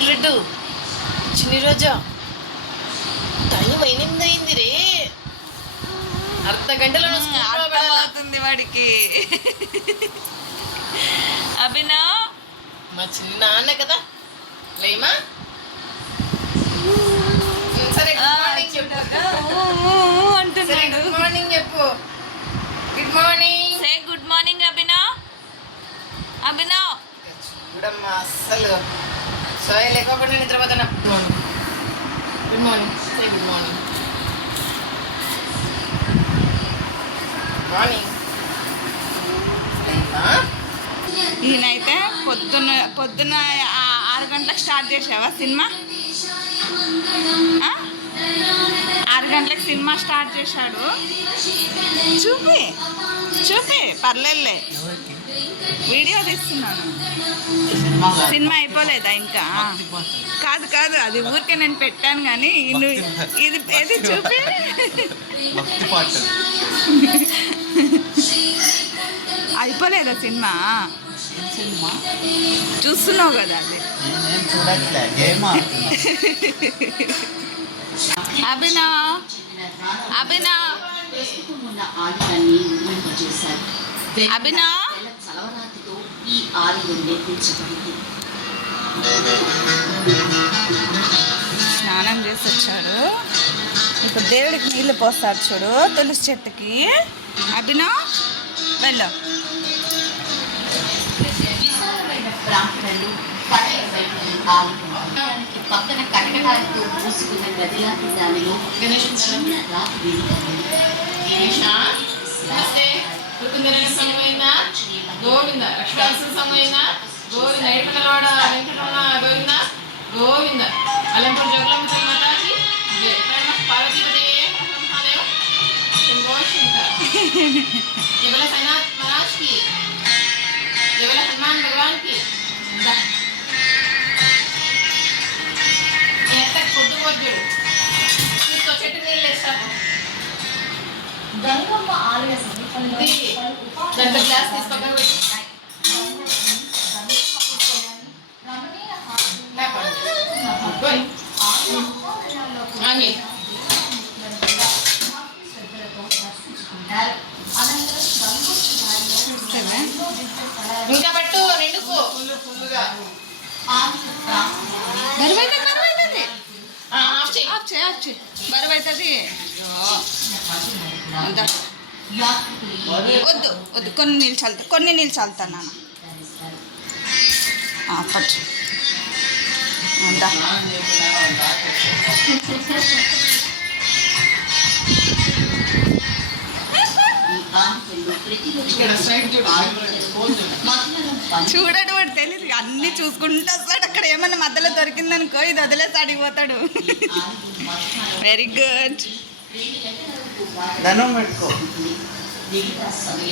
చిల్లుడ్డు చిన్ని రోజా టైం అయింది రే. అర్ధ గంటలో అర్థమవుతుంది వాడికి. అభినా మా చిన్న నాన్న కదా లేమా. సరే గుడ్ మార్నింగ్ చెప్పు. అంటున్నాడు. గుడ్ మార్నింగ్ చెప్పు. Good morning. Say good morning అభినా. అభినా చూడమ్మా అస్సలు సోయ లేకపోతే నిద్రపోతున్నా. Good morning. Say good morning. Morning. ఈయనైతే పొద్దున్న 6 గంటలకు స్టార్ట్ చేసావా సినిమా? 6 గంటలకు సినిమా స్టార్ట్ చేశాడు. చూపి పర్లేదులే, వీడియో తీస్తున్నాను. సినిమా అయిపోలేదా ఇంకా? కాదు అది ఊరికే నేను పెట్టాను కానీ ఇది చూపి. అయిపోలేదా సినిమా? చూస్తున్నావు కదా అది. అభినా అభినా స్నానం చేసి వచ్చాడు. ఇప్పుడు దేవుడికి నీళ్ళు పోస్తాడు చూడు తులసి చెట్టుకి. అభినా వెళ్ళు. పక్కన కటకటాలతో పూసుకున్న గదిలాంటి దానిలో గోవింద లక్ష్మీనరసింహ సమయన గోవింద ఏడుపల్లవాడ వెంకటరమణ గోవింద గోవింద అలంపూర్ జగలంబ మాతాకి పార్వతీపతి మహాదేవ్ శంభో శంకర్ జబల సాయినాథ్ महाराज की జబల హనుమాన్ భగవాన్ की పొద్దుపోద్దుడు తీసుకో చెట్టు నీళ్ళు వేస్తాను. గంగమ్మ ఆలయ సమీపంలో దాంట్లో గ్లాస్ తీసుకోగా ఇంకా పట్టు నిండుకు ఫుల్గా బరువైతుంది. వద్దు కొన్ని నీళ్ళు చల్లుతాను నాన్న. పట్టు చూడడు వాడు తెలియదు. అన్నీ చూసుకుంటూ వస్తాడు. అక్కడ ఏమన్నా మధ్యలో దొరికిందనుకో ఇది వదిలేసి అడిగిపోతాడు. Very good.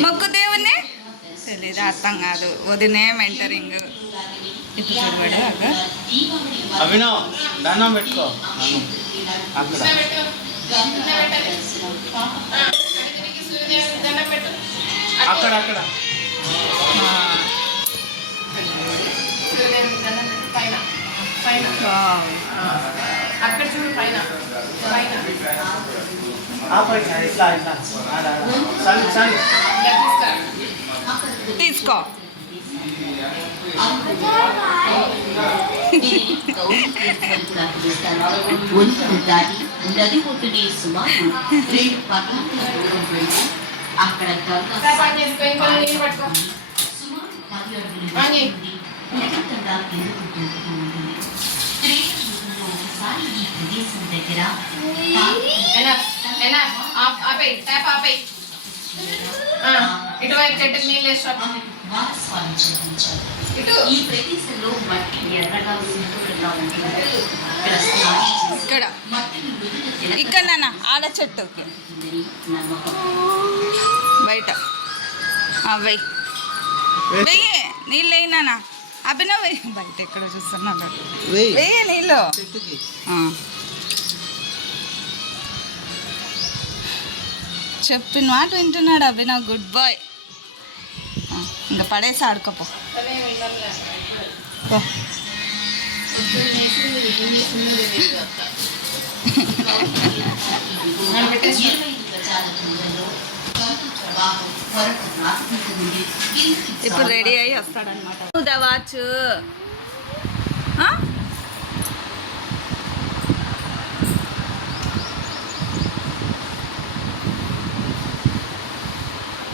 మొక్కు దేవుని తెలీదు, అర్థం కాదు. వదినే మెంటరింగ్. ఇప్పుడు చూడవాడు అభినవ్ దండం పెట్టుకో. అక్కడ అక్కడ చూడు పైన తీసుకో. నది ఒడ్డునే సుమారు 2 పర్లాంగుల దూరం వెళ్ళి అక్కడ ఒకసారి ఈ ప్రదేశం దగ్గర ఇటువైపు చెట్టుకు నీళ్ళు వేస్తాం. ఈ ప్రదేశంలో మట్టి ఎర్రగా సింపుల్గా ఉంటుంది. ఇక్కడ నాన్న ఆడ చెట్టు బయట వెయ్యి నీళ్ళు వేయి నాన్న. అభినవ్ వెయ్యి. బయట ఎక్కడ చూస్తున్నాను వెయ్యి నీళ్ళు. చెప్పిన మాట వింటున్నాడు అభినవ్. Good bye. ఇంకా పడేసి ఆడుకోపో. నన్ను పెట్టేసి 25 గజాల దూరంలో గంగు ప్రవాహం త్వరగా రాత్రికి నుండి కిందికి ఇప్పుడు రెడీ అయ్యి వస్తాడనమాట the watch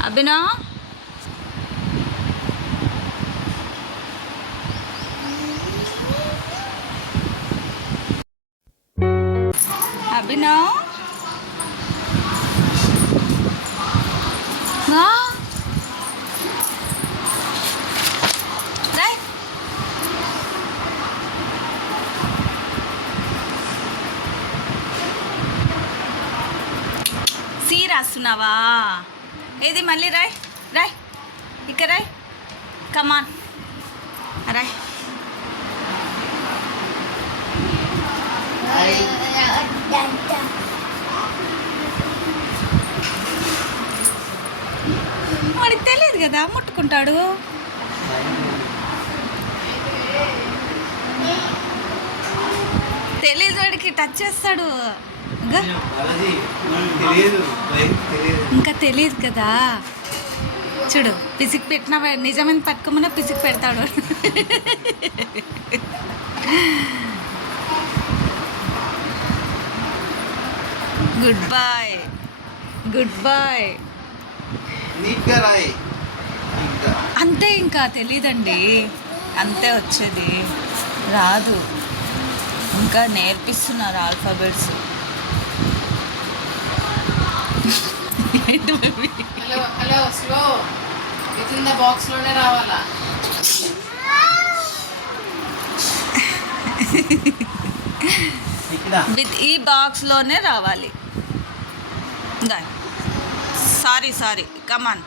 Abhinav Abhinav right C రాస్తున్నావా ఏది మళ్ళీ రాయ్ రాయ్ ఇక్కడ రాయ్ కమాన్ రాయ్ వాడికి తెలియదు కదా ముట్టుకుంటాడు తెలియదు వాడికి టచ్ చేస్తాడు ఇంకా ఇంకా తెలియదు కదా చూడు పిసికి పెట్టిన నిజమైన పట్టుకోమన్నా పిసికి పెడతాడు గుడ్ బాయ్ గుడ్ బాయ్ అంతే ఇంకా తెలీదండి అంతే వచ్చేది రాదు ఇంకా నేర్పిస్తున్నారు alphabets hello hello slow with in the box లోనే రావాలా విత్ ఈ బాక్స్లోనే రావాలి ఇంకా సారీ కమాన్